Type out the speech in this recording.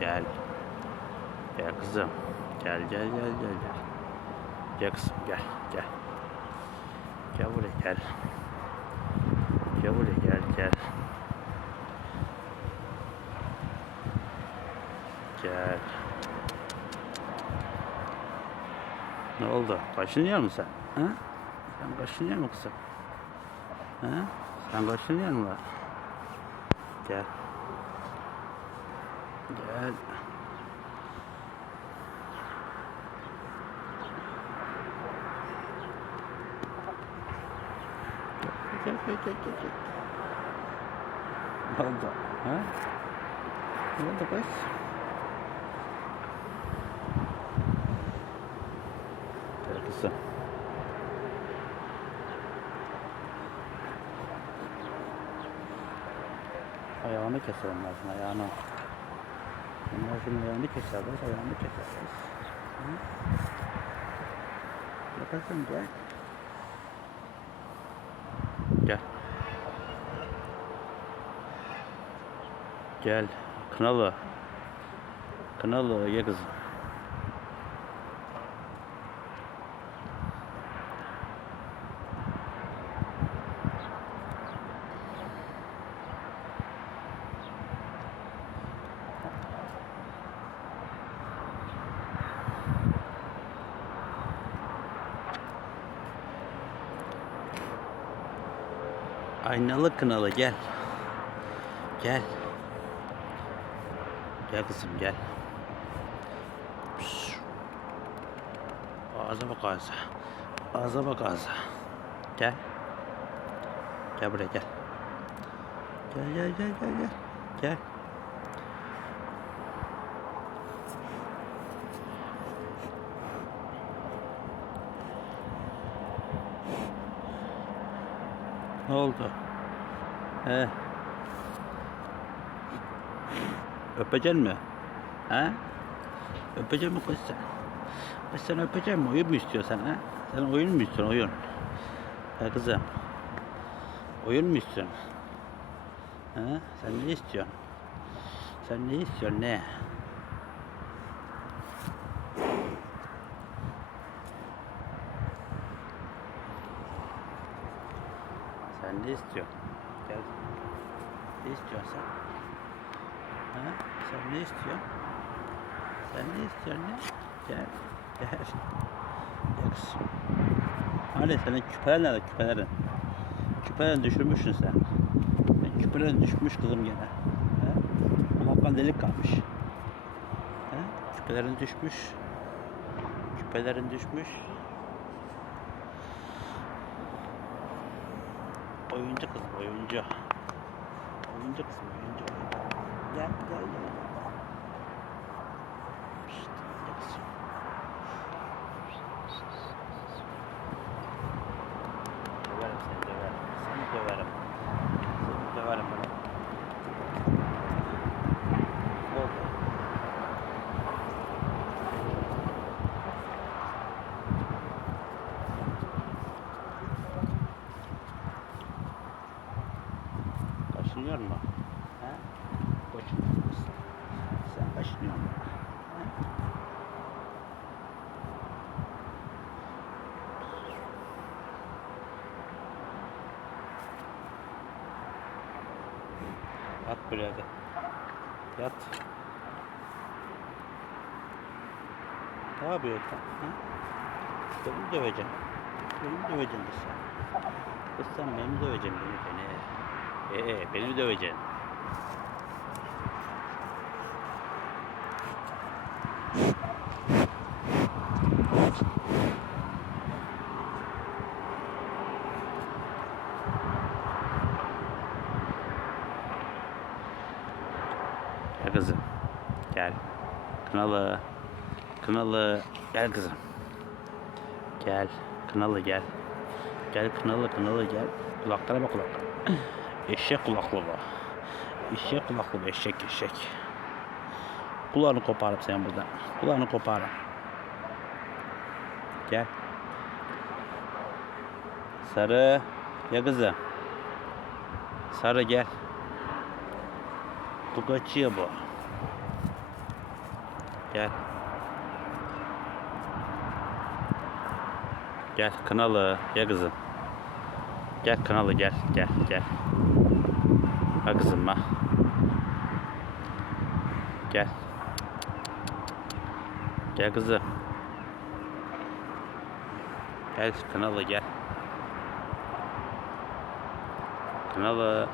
Gel. Gel kızım. Gel gel gel gel gel. Gel kızım gel gel. Gel buraya gel. Gel buraya gel gel. Gel. Ne oldu? Kaşınıyor musun sen? Ha? Sen kaşınıyor musun kızım? Ha? Sen kaşınıyor musun? Gel. Gel. Gel, gel, gel, gel, gel. Oldu? Ha? Oldu kız? Gel kızım. Ayağını keselim lazım, ayağını. Bunlar şunun ayağını keserler, ayağını keserler. Kızım gel. Gel. Gel. Kınalı. Kınalı gel kızım. Aynalı kınalı gel. Gel. Gel kızım gel. Pişt. Ağza bak ağza. Ağza bak ağza. Gel. Gel buraya gel. Gel gel gel gel gel. Gel. Ne oldu? He. Öpeceksin mi? He? Öpecek mi kız sen? Kız sen öpecek mi? Oyun mu istiyorsun ha? Sen oyun mu istiyorsun? Oyun. Ha kızım. Oyun mu istiyorsun? Ha? Sen ne istiyorsun? Sen ne istiyorsun ne? Sen ne istiyorsun? Gel. Ne istiyorsun sen? Ha? Sen ne istiyorsun? Sen ne istiyorsun ne? Gel. Gel. Gel. Hani senin küpelerin nerede küpelerin? Küpelerini düşürmüşsün sen. sen küpelerini düşmüş kızım gene. Ha? Ama delik kalmış. Ha? Küpelerin düşmüş. Küpelerin düşmüş. Oyuncu oyuncu. Kızım oyuncu. Gel gel gel. gel. Pişt, gel kızım. Döverim seni döverim. Seni döverim. Seni döverim ben. Ne oldu? Kaşınıyor mu? He? Musun? Sen kaşınıyor musun? Yat böyle hadi. Yat. Ne yapıyorsun? Ha? Beni döveceksin. Beni döveceksin kız sen. Kız sen beni döveceksin beni beni. Ee, beni döveceksin. Gel kızım. Gel. Kınalı. Kınalı. Gel kızım. Gel. Kınalı gel. Gel kınalı kınalı gel. Kulaklara bak kulaklara. Eşek kulaklı bu. Eşek kulaklı bu eşek eşek. Kulağını koparıp sen buradan. Kulağını koparım. Gel. Sarı. Ya kızım. Sarı gel. Bu kaçıyor bu. Gel. Gel kınalı. Gel kızım. Gel kınalı gel. Gel gel. Ha kızım ha. Gel. Gel kızım. Gel kınalı gel. Kınalı.